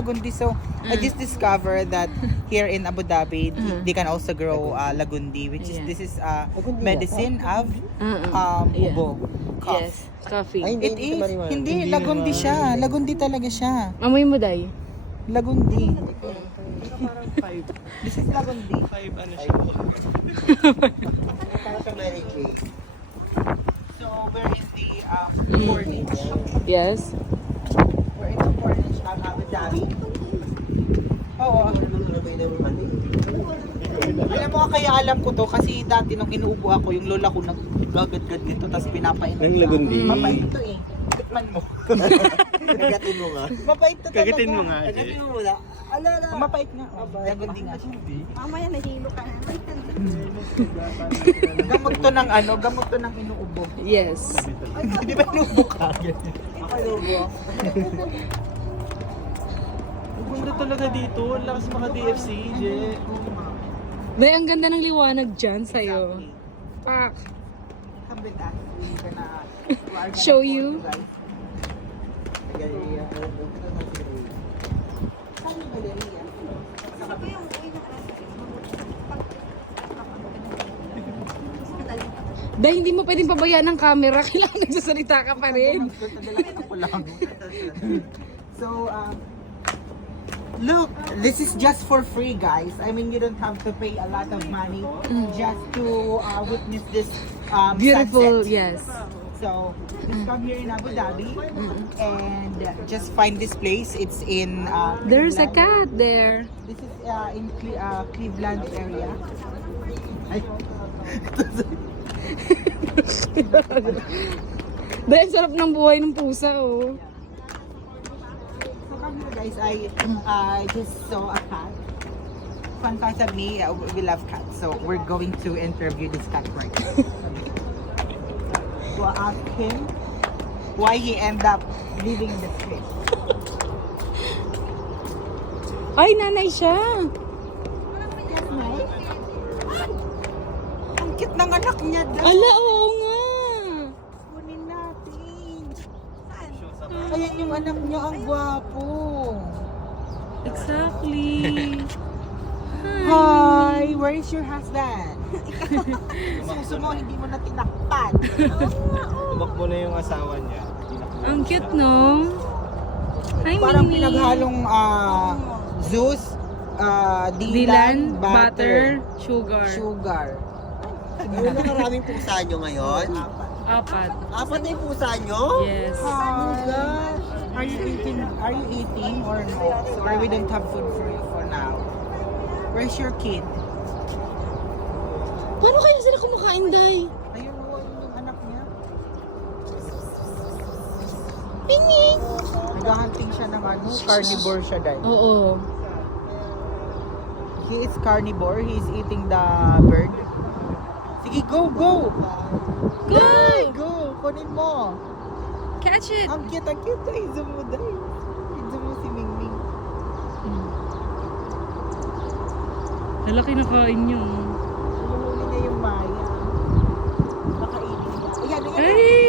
Lagundi. So I just discovered that here in Abu Dhabi, they can also grow lagundi, which is Yeah. this is medicine of Yeah. ubo. Cough. Yes, coffee. Ay, It is. Hindi, lagundi siya. Lagundi talaga siya. Amoy mo, Day. Lagundi. Parang 5. This is lagundi. 5 ano siya. Parang sa Mary Kay. So where is the Corniche? Yes. We're in the Corniche of Abu Dhabi. Oo. Alam mo kaya alam ko to kasi dati nung inuubo ako, yung lola ko naggagadgad nito tapos pinapainom. Ng lagundi. Mapait ito eh. Tikman mo. Kagatin mo nga. Mapait to talaga. Kagatin mo nga, Jay. Kagatin mo muna. Alala. Mapait nga. Lagundi nga. Mamaya nahilo ka na. Gamot to ng ano, gamot to ng inuubo. Yes. Di ba inuubo ka? Inuubo. Ang ganda talaga dito. Ang lakas mga DFC, Jay. Day, ang ganda ng liwanag dyan sa'yo. Pak. Come with us. We're gonna Show you. guys. Saan yung galeria? Day, hindi mo pwedeng pabayaan ng camera. Kailangan nagsasalita ka pa rin. So, look, this is just for free, guys. I mean, you don't have to pay a lot of money just to witness this Beautiful, sunset. yes. So, just come here in Abu Dhabi and just find this place. It's in There's a Cleveland. cat there. This is in Cleveland area. Ay. Day, ang sarap ng buhay ng pusa, oh. So come here guys, I just saw a cat. Fun fact of me, we love cats. So we're going to interview this cat right now. We'll ask him why he ended up living in the street. Ay, nanay siya. Ang cute ng anak niya daw. Ala, oo nga. Kunin natin. Ayan yung anak niya, ang gwapo. Exactly. Hi, where is your husband? Suso mo, hindi mo na tinakpan. Tumakbo na yung asawa niya. Ang cute, no? Hi, Parang Mimi. pinaghalong Zeus, Dilan, butter, sugar. sugar. Ano na maraming pusa nyo ngayon? Apat. Apat na yung pusa nyo? Yes. Oh gosh. Are you eating? Are you eating or no? Sorry, we don't have food for you for now. Where's your kid? Paano kaya sila kumakain, Day? Ayun mo, yung anak niya. Pining! Naghahunting siya ng ano, carnivore siya dahil. Oo. He is carnivore, he is eating the bird. Sige, go, go! Go! Go! Kunin mo! Catch it! Ang cute, ang cute. Ay, zoom mo dahil. Zoom mo si Mingming. Hala, kinakain niyo. Huli niya yung Maya. Makainin niya. Ayan, ayan. Hey!